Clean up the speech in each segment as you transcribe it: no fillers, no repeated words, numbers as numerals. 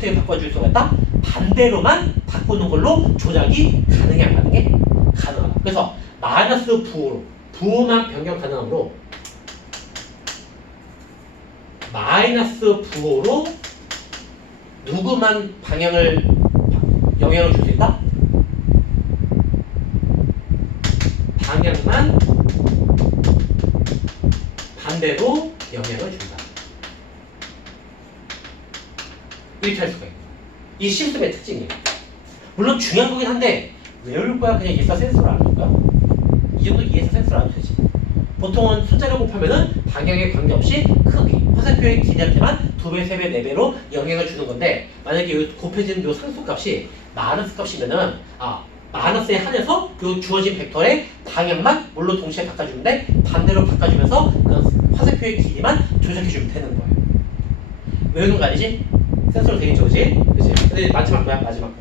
어떻게 바꿔줄 수가 있다? 반대로만 바꾸는 걸로 조작이 가능해 안 가능해? 가능하다. 그래서 마이너스 부호로 부호만 변경 가능하므로 마이너스 부호로 누구만 영향을 줄 수 있다? 방향만 반대로 영향을 준다. 이렇게 할 수가 있는 거야. 이 실습의 특징이에요. 물론 중요한 거긴 한데 외울 거야? 그냥 일사센스로 알아둘 거야? 이 정도 이해사센스로 알아도 되지. 보통은 숫자를 곱하면은 방향에 관계없이 크기, 화살표의 길이한테만 2배, 3배, 4배로 영향을 주는 건데 만약에 요 곱해지는 요 상수값이 마이너스 값이면은 마이너스에 한해서 요 주어진 벡터의 방향만 물론 동시에 바꿔주는데 반대로 바꿔주면서 그 화살표의 길이만 조작해주면 되는 거예요. 외우는 거 아니지? 센서로 되겠죠, 그치? 근데 마지막 거야, 마지막 거.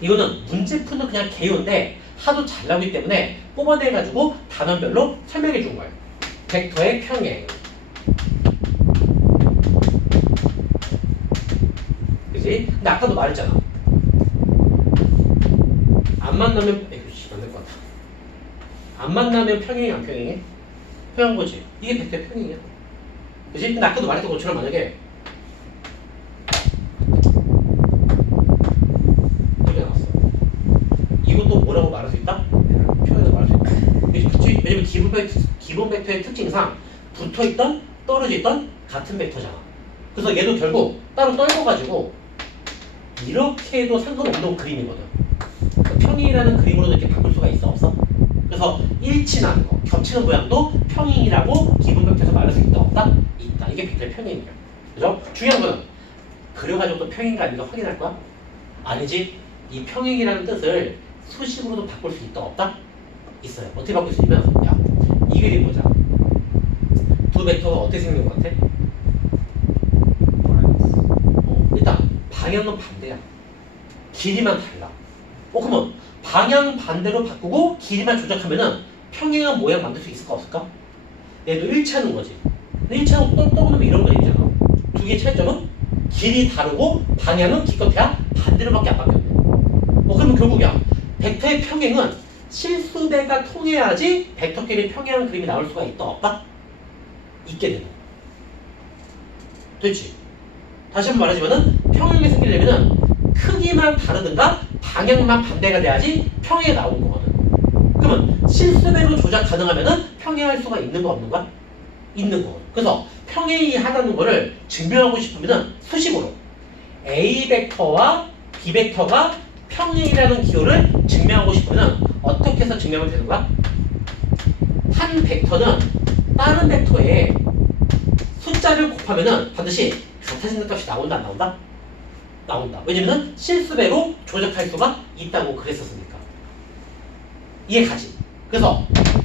이거는 문제 푸는 그냥 개요인데 하도 잘 나오기 때문에 뽑아내가지고 단원별로 설명해 준 거예요. 벡터의 평행. 그치? 근데 아까도 말했잖아. 안 만나면, 에이씨, 안 될 것 같아. 안 만나면 평행이 안 평행해? 평행한 거지. 이게 벡터의 평행이야. 그치? 근데 아까도 말했던 것처럼 만약에 이것도 뭐라고 말할 수 있다? 표현을 말할 수 있다. 왜냐면 기본 벡터의 특징상 붙어있던 떨어져있던 같은 벡터잖아. 그래서 얘도 결국 따로 떨궈가지고 이렇게 해도 상관없는 그림이거든. 그러니까 평행이라는 그림으로도 이렇게 바꿀 수가 있어 없어? 그래서 일치나는 거, 겹치는 모양도 평행이라고 기본 벡터에서 말할 수 있다 없다? 있다. 이게 벡터의 평행이야. 그죠? 중요한 거는 그려가지고 또 평행인가 아닌가 확인할 거야? 아니지. 이 평행이라는 뜻을 수식으로도 바꿀 수 있다 없다? 있어요. 어떻게 바꿀 수 있냐면 야, 이 그림 보자. 두 벡터가 어떻게 생긴 것 같아? 일단 방향은 반대야. 길이만 달라. 그러면 방향 반대로 바꾸고 길이만 조작하면은 평행한 모양 만들 수 있을까 없을까? 얘도 일치하는 거지. 근데 일치하고 떠오르면 이런 그림이잖아. 두 개의 차이점은 길이 다르고 방향은 기껏해야 반대로밖에 안 바뀌었네. 그러면 결국이야. 벡터의 평행은 실수배가 통해야지 벡터끼리 평행한 그림이 나올 수가 있다 없다? 있게 되는 거야. 됐지? 다시 한번 말하자면은 평행이 생기려면은 크기만 다르든가 방향만 반대가 돼야지 평행이 나오는 거거든. 그러면 실수배로 조작 가능하면은 평행할 수가 있는 거 없는 거야? 있는 거거든. 그래서 평행이 하다는 거를 증명하고 싶으면은 수식으로 A 벡터와 B 벡터가 평행이라는 기호를 증명하고 싶으면 어떻게 해서 증명하면 되는 거야? 한 벡터는 다른 벡터에 숫자를 곱하면은 반드시 같아지는 값이 나온다 안 나온다? 나온다. 왜냐면은 실수배로 조작할 수가 있다고 그랬었으니까. 이해 가지? 그래서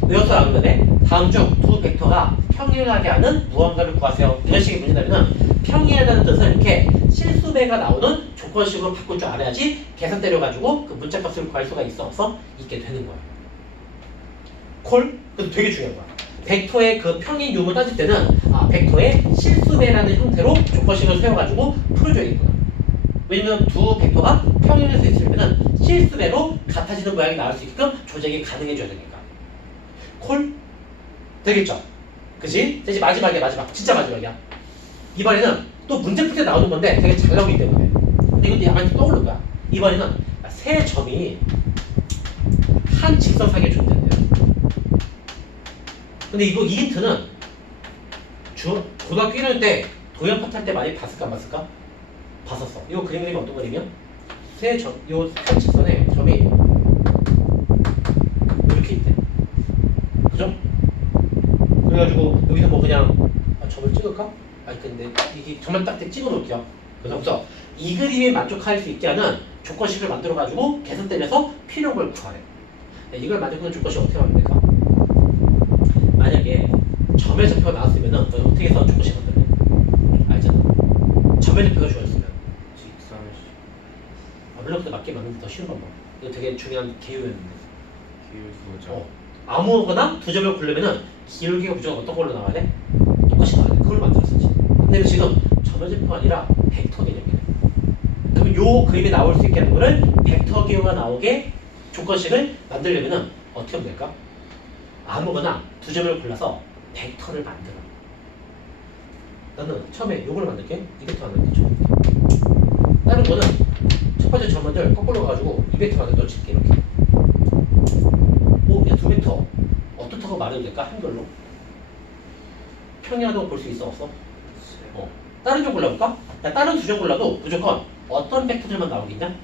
외워서 나오면 돼. 다음 중 두 벡터가 평행하게 하는 무언가를 구하세요. 이런 식의 문제라면 평행하다는 뜻은 이렇게 실수배가 나오는 조건식으로 바꿀 줄 알아야지 계산 때려가지고 그 문자값을 구할 수가 있어 없어? 있게 되는 거야. 콜? 그래서 되게 중요한 거야. 벡터의 그 평행 유무를 따질 때는 벡터의 실수배라는 형태로 조건식을 세워가지고 풀어줘야겠구나. 왜냐면 두 벡터가 평행할 수 있으려면 실수배로 같아지는 모양이 나올 수 있게끔 조작이 가능해져야 되니까. 콜? 되겠죠? 그치? 이제 마지막이야, 마지막. 진짜 마지막이야. 이번에는 또 문제 풀 때 나오는 건데 되게 잘 나오기 때문에. 근데 이것도 약간 떠오른 거야. 이번에는 세 점이 한 직선상에 존재한대요. 근데 이 힌트는 고등학교 1학년 때 도형 파트 할 때 많이 봤을까 안 봤을까? 봤었어. 이거 그림이 어떤 그림이야? 요 한 직선에 점이 이렇게 있대. 그죠? 그래가지고 여기서 뭐 그냥 점을 찍을까? 근데 이게 점만 딱 찍어 놓을게요. 그래서 이 그림에 만족할 수 있게 하는 조건식을 만들어가지고 계산 때려서 필요한 걸 구하래. 이걸 만족하는 조건식 어떻게 하면 될까? 만약에 점의 좌표가 나왔으면은 어떻게 해서 조건식 만들래? 알잖아. 점의 좌표가 주어졌으면 블록도 맞게 만드는 더 쉬운 방법. 이거 되게 중요한 개요였는데. 아무거나 두 점을 고르면은 기울기가 무조건 어떤 걸로 나와야 돼? 똑같이 나와야 돼. 그걸 만들었었지. 근데 지금 점화지표가 아니라 벡터 개념이래. 그럼 요 그림이 나올 수 있게 하는 거를 벡터 기호가 나오게 조건식을 만들려면은 어떻게 하면 될까? 아무거나 두 점을 골라서 벡터를 만들어. 나는 처음에 요걸 만들게. 이 벡터 만들게. 다른 거는 첫 번째 점을 거꾸로 가지고 이 벡터 만들어 칠게. 이렇게. 오, 야, 두 벡터 어떻다고 말해도 될까? 한글로. 평행하다고 볼 수 있어 없어? 다른 점 골라볼까? 야, 다른 두 점 골라도 무조건 어떤 벡터들만 나오겠냐?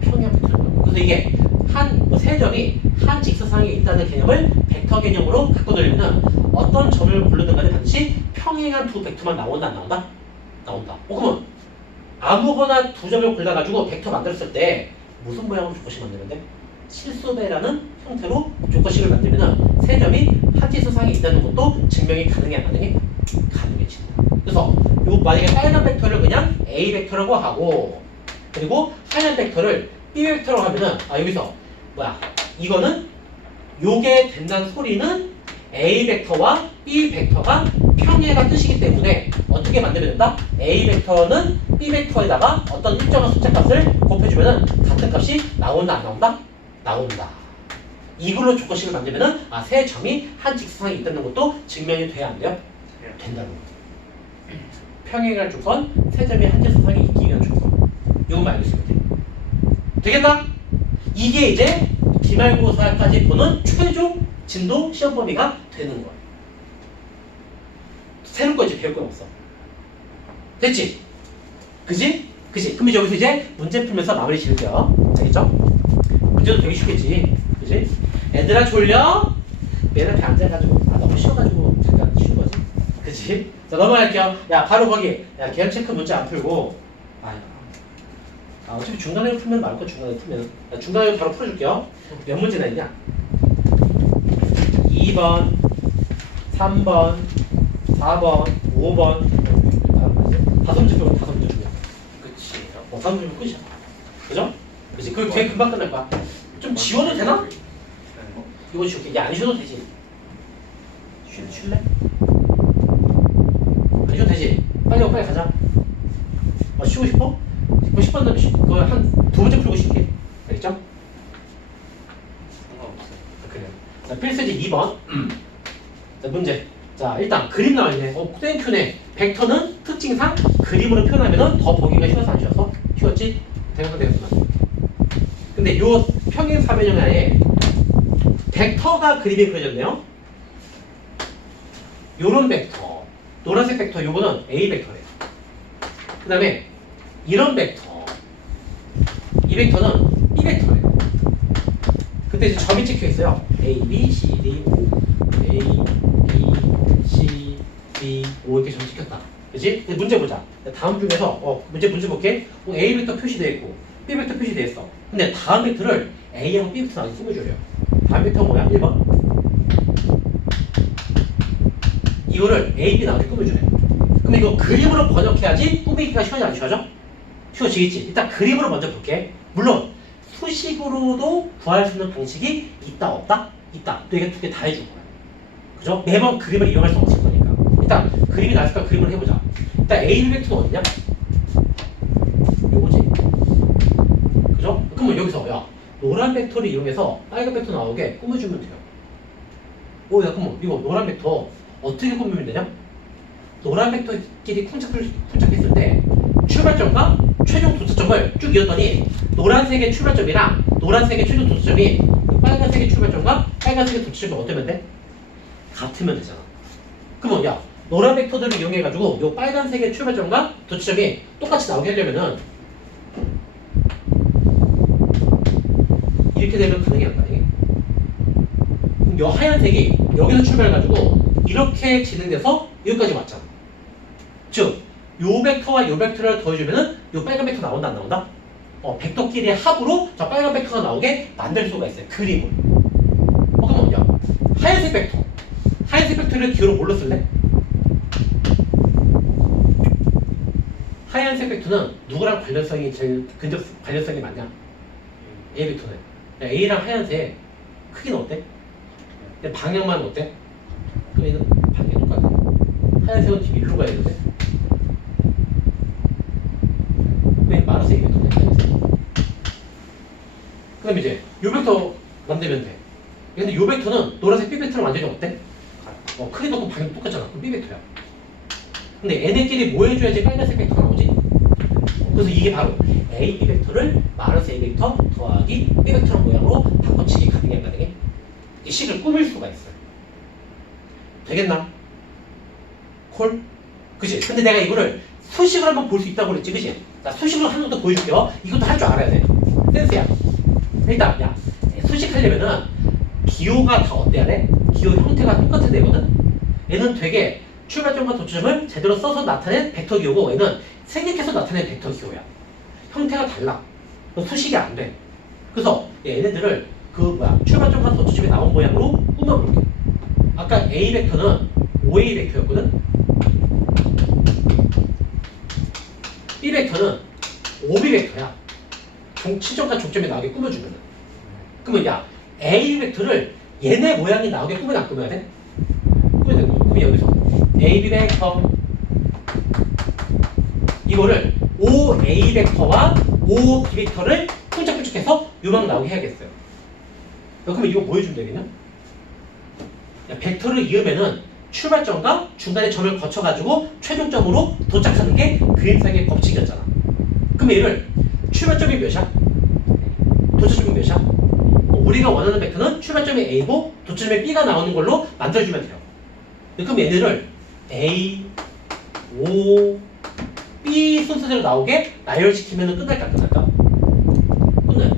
평행 벡터들만. 그래서 이게 세 점이 한 직사상에 있다는 개념을 벡터 개념으로 갖고 들려면 어떤 점을 고르든 간에 반드시 평행한 두 벡터만 나온다 안 나온다? 나온다. 그러면 아무거나 두 점을 골라가지고 벡터 만들었을 때 무슨 모양으로 조건식 만들면 돼? 실수배라는 형태로 조건식을 만들면 세 점이 한 직사상에 있다는 것도 증명이 가능해 안 가능해? 가능해진다. 그래서 요 만약에 빨간 벡터를 그냥 A 벡터라고 하고 그리고 하얀 벡터를 B 벡터라고 하면은 여기서 이거는 요게 된다는 소리는 A 벡터와 B 벡터가 평행한 뜻이기 때문에 어떻게 만들면 된다? A 벡터는 B 벡터에다가 어떤 일정한 숫자 값을 곱해주면은 같은 값이 나온다 안 나온다? 나온다. 이걸로 조건식을 만들면은 세 점이 한 직사상에 있다는 것도 증명이 돼야 안 돼요? 된다는 거예요. 평행할 조건, 세 점이 한 직사상에 있기 위한 조건. 이것만 알고 있으면 돼. 되겠다? 이게 이제 기말고사까지 보는 최종 진도 시험 범위가 되는 거예요. 새로운 거 이제 배울 건 없어. 됐지? 그지? 그지? 그럼 여기서 이제 문제 풀면서 마무리 지을게요. 알겠죠? 문제도 되게 쉽겠지. 그지? 애들아 졸려? 맨 앞에 앉아가지고 너무 쉬워가지고 잠깐 쉬운 거지. 그지? 자 넘어갈게요. 야 바로 거기 계열 체크 문제 안 풀고 어차피 중간에 풀면 말거 중간에 풀면 중간에 바로 풀어줄게요. 몇 문제나 있냐? 2번 3번 4번 5번 다섯 문제 빼고 다섯 문제 중이야. 끝이에요? 다섯 문제 빼고 끝이야. 그죠? 그치? 그거 되게 금방 끝날 거야. 좀 지워도 되나? 이거 지울게. 야 안 쉬어도 되지. 쉴래? 안 쉬어도 되지. 빨리 가자. 쉬고 싶어? 뭐 10번 넣으면 그거 한 두 문제 풀고 쉽게. 알겠죠? 상관없어요. 그래요. 자, 필수지 2번. 자, 문제. 자, 일단 그림 나와있네. 땡큐네. 벡터는 특징상 그림으로 표현하면 더 보기가 쉬워서 안 쉬웠어? 쉬웠지? 되겠구나. 근데 요 평행 사변형 안에 벡터가 그림에 그려졌네요. 요런 벡터. 노란색 벡터 요거는 A 벡터래요. 그 다음에 이런 벡터. 이 벡터는 B 벡터래요. 그때 이제 점이 찍혀 있어요. A, B, C, D, O. A, B, C, D, O 이렇게 점 찍혔다. 그치? 문제 보자. 다음 중에서 문제 볼게. A 벡터 표시되어 있고 B 벡터 표시되어 있어. 근데 다음 벡터를 A하고 B 벡터 나중에 꾸며줘요. 다음 벡터가 뭐야? 1번. 이거를 A, B 나중에 꾸며줘요. 그럼 이거 그림으로 번역해야지 꾸미기가 쉬워져 안 쉬워져? 쉬워지겠지. 일단 그림으로 먼저 볼게. 물론 수식으로도 구할 수 있는 방식이 있다 없다? 있다. 또 이게 두 개 다 해줄 거야. 그죠? 매번 그림을 이용할 수 없을 거니까. 일단 그림이 나왔으니까 그림을 해보자. 일단 A 벡터는 어디냐? 요거지. 그죠? 그러면 여기서 노란 벡터를 이용해서 빨간 벡터 나오게 꾸며주면 돼요. 그럼 이거 노란 벡터 어떻게 꾸미면 되냐? 노란 벡터끼리 쿵짝했을 때 출발점과 최종 도착점을 쭉 이었더니 노란색의 출발점이랑 노란색의 최종 도착점이 빨간색의 출발점과 빨간색의 도착점이 어쩌면 돼? 같으면 되잖아. 그러면 노란 벡터들을 이용해가지고 요 빨간색의 출발점과 도착점이 똑같이 나오게 하려면은 이렇게 되면 가능해 안 가능해? 그럼 요 하얀색이 여기서 출발해가지고 이렇게 진행돼서 여기까지 왔잖아. 즉 요 벡터와 요 벡터를 더해주면은 요 빨간 벡터 나온다 안 나온다? 벡터끼리의 합으로 저 빨간 벡터가 나오게 만들 수가 있어요. 그림을. 그러면 하얀색 벡터를 기호로 뭘로 쓸래? 하얀색 벡터는 누구랑 관련성이 제일 관련성이 많냐? A 벡터는. A랑 하얀색 크기는 어때? 근데 방향만 어때? 그럼 얘는 방향이 똑같아. 하얀색은 뒤로 가야 되는데 그다음에 이제 요 벡터 만들면 돼. 근데 요 벡터는 노란색 B 벡터를 만들면 어때? 크기도 또 방향 똑같잖아. 그럼 B 벡터야. 근데 얘네끼리 뭐 해줘야지 빨간색 벡터가 나오지? 그래서 이게 바로 A, B 벡터를 마이너스 A 벡터 더하기 B 벡터 모양으로 바꿔치기 가능해 안 가능해? 이 식을 꾸밀 수가 있어요. 되겠나? 콜? 그치? 근데 내가 이거를 수식을 한번 볼 수 있다고 그랬지, 그치? 자, 수식을 하는 것도 보여줄게요. 이것도 할 줄 알아야 돼. 센스야. 일단, 야, 수식 하려면은 기호가 다 어때야 돼? 기호 형태가 똑같은 데거든? 얘는 되게 출발점과 도출점을 제대로 써서 나타낸 벡터 기호고, 얘는 생략해서 나타낸 벡터 기호야. 형태가 달라. 수식이 안 돼. 그래서 얘네들을 출발점과 도출점이 나온 모양으로 꾸며볼게. 아까 A 벡터는 OA 벡터였거든? B 벡터는 OB 벡터야. 시점과 종점이 나오게 꾸며주면. 그러면 야, A 벡터를 얘네 모양이 나오게 꾸며야 안 꾸며야 돼? 꾸며야 돼. 그럼 여기서 AB 벡터 이거를 OA 벡터와 OB 벡터를 끈적끈적해서 요만 나오게 해야겠어요. 그러면 이거 뭐 해주면 되겠냐? 야, 벡터를 이으면은 출발점과 중간에 점을 거쳐가지고 최종점으로 도착하는 게 그림상의 법칙이었잖아. 그럼 얘를 출발점이 몇이야? 도착점이 몇이야? 우리가 원하는 벡터는 출발점이 A고 도착점이 B가 나오는 걸로 만들어주면 돼요. 그럼 얘네를 A, O, B 순서대로 나오게 나열시키면 끝날까? 끝나요.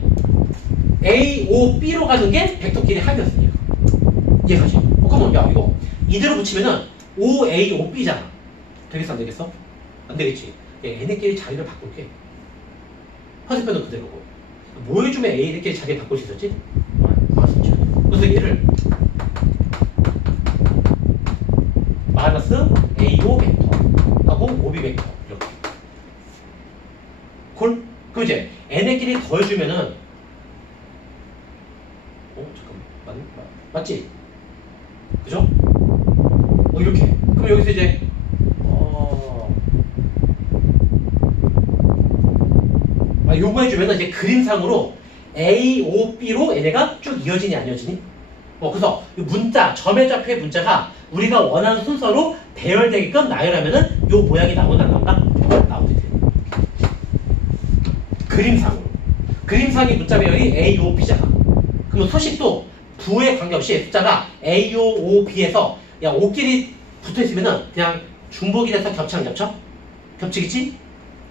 A, O, B로 가는 게 벡터끼리 합이었으니까. 이해가지? 그러면 야 이거 이대로 붙이면은 O, A, O, B잖아. 되겠어 안 되겠어? 안 되겠지. 얘네끼리 자리를 바꿀게. 화살표는 그대로고. 뭐 해주면 A들끼리 자리를 바꿀 수 있었지? 그래서 얘를 마이너스 AO 벡터 하고 OB 벡터 이렇게. 콜? 그럼 이제 얘네끼리 더해주면은 잠깐만 맞지? 그죠? 이렇게. 그럼 여기서 이제 요거 해주면 이제 그림상으로 A, O, B로 얘네가 쭉 이어지니 안 이어지니? 그래서 문자, 점의 좌표의 문자가 우리가 원하는 순서로 배열되게끔 나열하면은 요 모양이 나오나 안 나온다? 나오게 돼. 그림상으로. 그림상의 문자 배열이 A, O, B잖아. 그러면 소식도 부에 관계없이 숫자가 A, O, B에서 야 5끼리 붙어있으면은 그냥 중복이 돼서 겹쳐 안 겹쳐? 겹치겠지?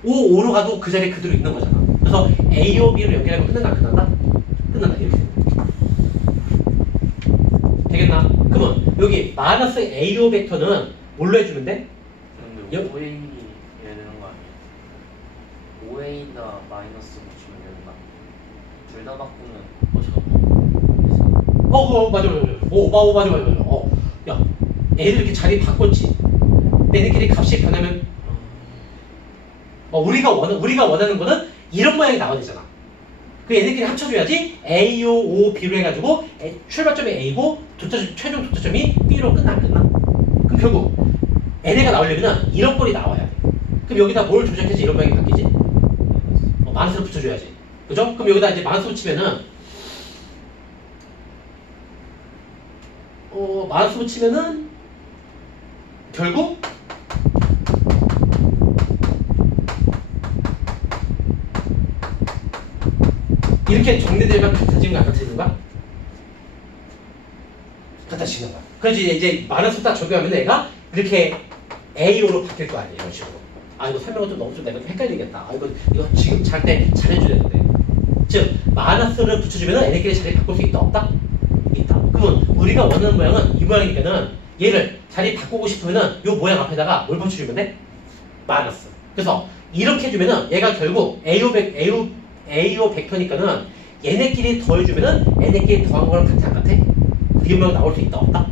5, 5로 가도 그 자리에 그대로 있는 거잖아. 그래서 A, O, B로 연결하면 끝난다 안 끝난다? 끝난다 이렇게 되겠나? 그러면 여기 마이너스 A, O 벡터는 뭘로 해주면 돼? 근데 OA 해야 되는 거 아니야? OA나 마이너스 붙이면 되는 거 아니야? 둘 다 바꾸면 잠깐만. 맞아. 야, 애들 이렇게 자리 바꿨지. 얘네끼리 값이 변하면 우리가 원하는 거는 이런 모양이 나와야 되잖아. 그 얘네끼리 합쳐줘야지 A, O, B로 해가지고 출발점이 A고 최종 도착점이 B로 끝나 안 끝나? 그럼 결국 얘네가 나오려면 이런 꼴이 나와야 돼. 그럼 여기다 뭘 조작해서 이런 모양이 바뀌지? 마이너스를 붙여줘야지. 그죠? 그럼 여기다 이제 마이너스 붙이면은 마이너스 붙이면은 결국 이렇게 정리되면 같아지는 거 안 같아지는가? 같아지는 거야. 그래서 이제 마이너스 딱 적용하면 얘가 이렇게 AO로 바뀔 거 아니에요, 이런 식으로. 이거 설명을 좀 너무 내가 좀 헷갈리겠다. 이거 지금 잘 때 잘해줘야 되는데. 즉 마이너스를 붙여주면 얘네끼리 자리 바꿀 수 있다 없다? 있다. 그러면 우리가 원하는 모양은 이 모양이니까는 얘를 자리 바꾸고 싶으면은 이 모양 앞에다가 뭘 붙여주면 돼? 마이너스. 그래서 이렇게 해주면은 얘가 결국 AO 벡터니까는 얘네끼리 더해주면은 얘네끼리 더한 거랑 같아 안 같아? 이 모양 나올 수 있다 없다?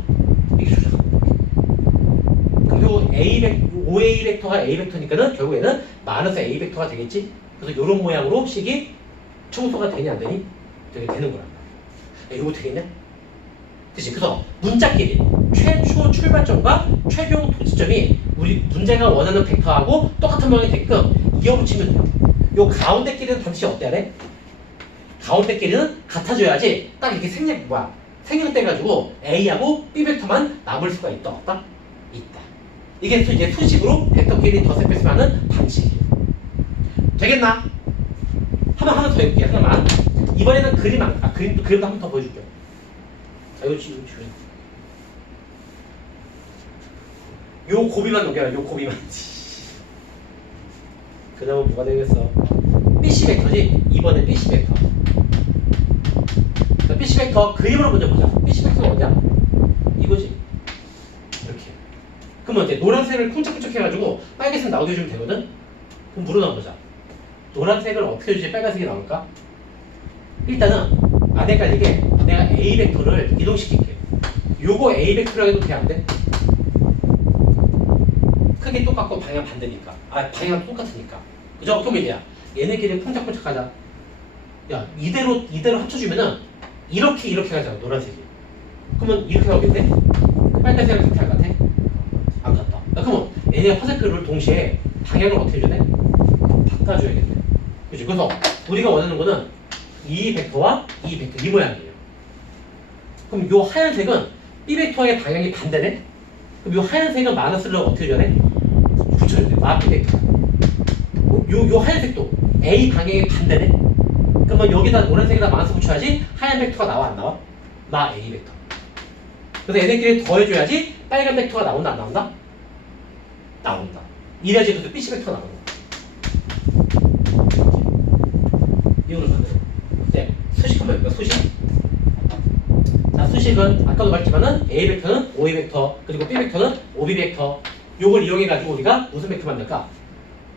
이렇게 조작하면 돼. 그리고 OA 벡터가 A 벡터니까는 결국 얘는 마이너스 A 벡터가 되겠지? 그래서 이런 모양으로 식이 청소가 되니 안 되니? 되게 되는 거란 말이야. 이거 되겠네? 그치? 그래서 문자끼리 최초 출발점과 최종 도지점이 우리 문제가 원하는 벡터하고 똑같은 모양이 되게끔 이어붙이면 돼요. 요 가운데끼리는 반드시 어때야 돼? 가운데 길이는 같아져야지 딱 이렇게 생략돼가지고 A하고 B 벡터만 남을 수가 있다 없다? 있다. 이게 이제 수식으로 벡터 길이 덧셈 뺐으면 방식이에요. 되겠나? 하나 더 해볼게요. 하나만. 이번에는 그림도 한 번 더 보여줄게요. 자, 이거 지금 요 고비만 넘겨라. 요 고비만. 그 다음은 뭐가 되겠어? BC 벡터지? 이번에 BC 벡터. 자, BC 벡터 그림으로 먼저 보자. BC 벡터가 어디야? 이거지. 이렇게. 그러면 이제 노란색을 쿵짝쿵짝 해가지고 빨간색 나오게 해주면 되거든? 그럼 물어나 보자. 노란색을 어떻게 해주지 빨간색이 나올까? 일단은 안 헷갈리게 내가 A 벡터를 이동시킬게. 요거 A 벡터라고 해도 돼, 안 돼? 크기 똑같고 방향 반대니까. 방향 똑같으니까. 그죠? 그럼 이제야 얘네끼리 쿵짝쿵짝 하자. 야, 이대로 합쳐주면은 이렇게 가잖아, 노란색이. 그러면 이렇게 나오겠네? 빨간색이랑 같아, 안 같아? 안 같다. 그러면 얘네 화살표를 동시에 방향을 어떻게 해줘야 돼? 바꿔줘야겠네. 그치? 그래서 우리가 원하는 거는 이 벡터와 이 벡터, 이 모양이에요. 그럼 요 하얀색은 B 벡터의 방향이 반대네? 그럼 요 하얀색은 마이너스를 어떻게 줘야 돼? 붙여야 돼. 마 B 벡터. 요 하얀색도 A 방향의 반대네? 그러면 여기다 노란색에다 마이너스 붙여야지 하얀 벡터가 나와, 안 나와? 마 A 벡터. 그래서 얘네끼리 더해줘야지 빨간 벡터가 나온다, 안 나온다? 나온다. 이래야지 그 BC 벡터가 나온다. 이거를 만들어. 네, 수식 한번 해볼까? 수식. 자, 수식은 아까도 말했지만은 A 벡터는 OA 벡터, 그리고 B 벡터는 OB 벡터. 요걸 이용해가지고 우리가 무슨 벡터 만들까?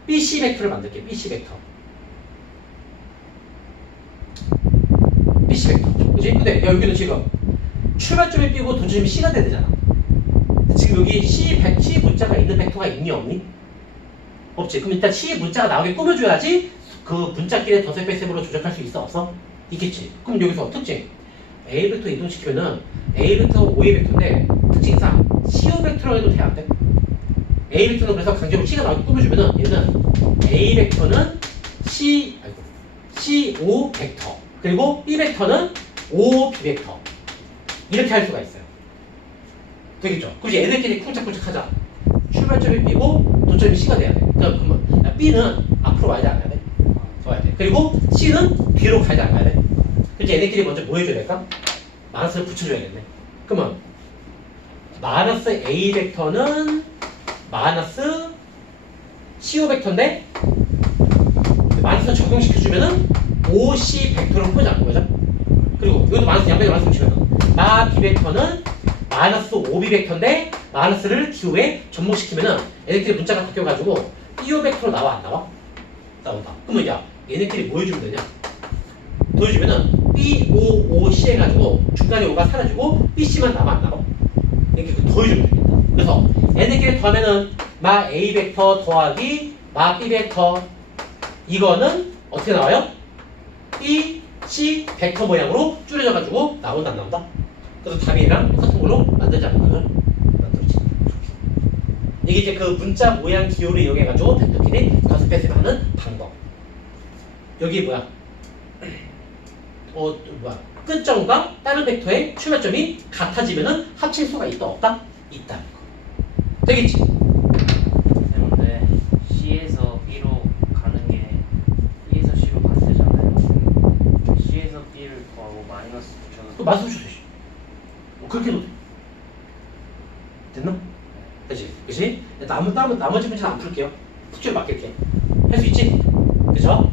BC 벡터를 만들게. BC 벡터. BC 벡터. 그치? 근데 야, 여기는 지금 출발점이 B고 도점이 C가 돼야 되잖아. 지금 여기 C 문자가 있는 벡터가 있니 없니? 없지. 그럼 일단 C 문자가 나오게 꾸며줘야지 그 문자끼리 덧셈 뺄셈으로 조작할 수 있어? 없어? 있겠지. 그럼 여기서 특징 A 벡터 이동시키면은 A 벡터 OA 벡터인데 특징상 CO 벡터라고 해도 돼, 안 돼? A 벡터는 그래서 강제로 C가 나오게 꾸며주면은 얘는 A 벡터는 CO 벡터, 그리고 B 벡터는 OB 벡터, 이렇게 할 수가 있어요. 되겠죠? 그렇지? 얘네끼리 쿵짝쿵짝 하자. 출발점이 B고 도점이 C가 돼야 돼. 그러면 B는 앞으로 와야 돼, 안 와야 돼? 와야 돼. 그리고 C는 뒤로 가야 돼, 안 가야 돼? 그렇지? 얘네끼리 먼저 뭐 해줘야 될까? 마이너스를 붙여줘야겠네. 그러면 마이너스 A 벡터는 마이너스 CO 벡터인데 마이너스 적용시켜주면은 OC 벡터로 꾸며져, 꾸며져? 그리고 여기도 마이너스 양변에 마이너스 붙이면은 마 B 벡터는 마이너스 OB 벡터인데 마이너스를 기호에 접목시키면은 얘네끼리 문자가 바뀌어가지고 BO 벡터로 나와, 안 나와? 나온다. 그러면 야, 얘네끼리 뭐 해주면 되냐? 더해주면은 BOOC 해가지고 중간에 O가 사라지고 BC만 남아, 안 남아? 이렇게 더해주면 됩니다. 그래서 얘네끼리 더하면은 마 A 벡터 더하기 마 B 벡터, 이거는 어떻게 나와요? B, C 벡터 모양으로 줄여져가지고 나온다, 안 나온다? 그래서 답이랑 똑같은 걸로 만들자는 거죠. 만들지. 이게 이제 그 문자 모양 기호를 이용해가지고 벡터끼리 덧셈 뺄셈 하는 방법. 여기 뭐야? 끝점과 다른 벡터의 출발점이 같아지면은 합칠 수가 있다, 없다? 있다. 되겠지? 근데 C에서 B로 가는 게 B에서 C로 반대잖아요. C에서 B를 더하고 마이너스 붙여서 또 마이너스 붙여도 되지. 그렇게 해도 돼. 됐나? 되지? 그치? 나머지 문제는 안 풀게요. 숙제를 맡길게. 할 수 있지? 그죠?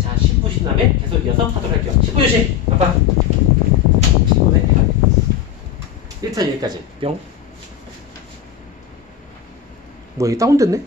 자, 10부 신남에 계속 이어서 하도록 할게요. 10부 조심! 아빠! 10분에 1탄 여기까지. 뿅. 뭐야, 이게 다운됐네?